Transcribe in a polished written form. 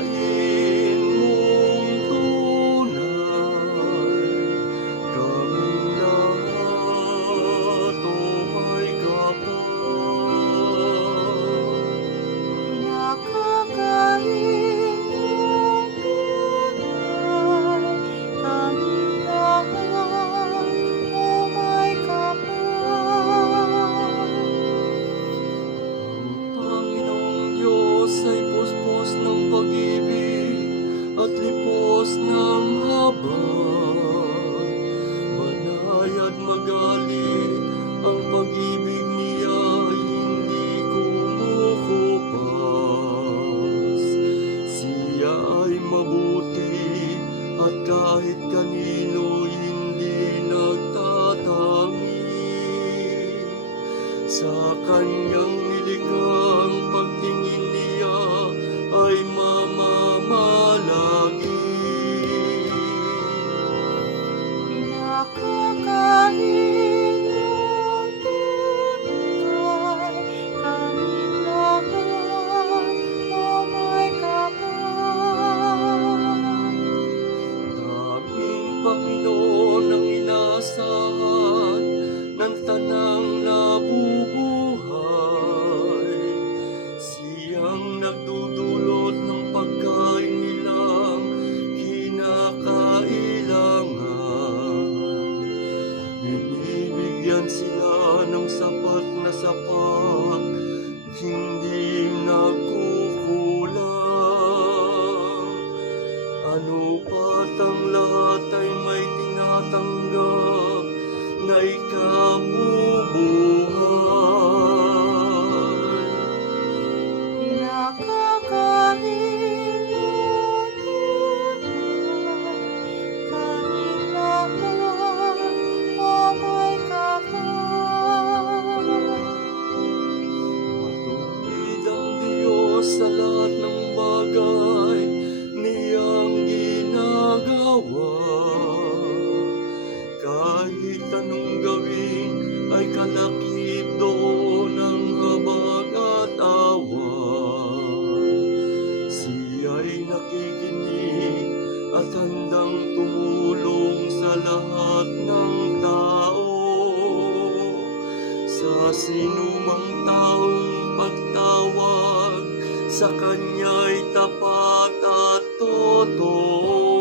Nakakain mong tunay, kaming lahat o may kapal. Nakakain mong tunay, kaming lahat o may kapal. Ang Panginoong Diyos ay puspos ng pag-ibig at lipos ng habag. Banayad magalit, ang pag-ibig niya ay hindi kumukupas. Siya ay mabuti at kahit kanino hindi nagtatangi. Sa kanyang nilikhang pagtingin niya ay mamamalagi. Nakakain mong tunay, kaming lahat o may kapal. Daming Panginoon ang inaasahan ng tanang nabubuhay. Siyang nagdudulot ng pagkain nilang kinakailangan. Binibigyan sila ng sapat na sapat, hindi nagkukulang. Ano pa't ang lahat ay may tinatanggap na ikabubuhay. Nakakain mong tunay, kaming lahat o may kapal. Matuwid ang Diyos sa lahat ng bagay niyang ginagawa. Kahit anong gawin ay kalakip doon ang habag at awa. Siya'y nakikinig at handang tumulong sa lahat ng tao. Sa sinumang taong pagtawag, sa Kanya'y tapat at totoo.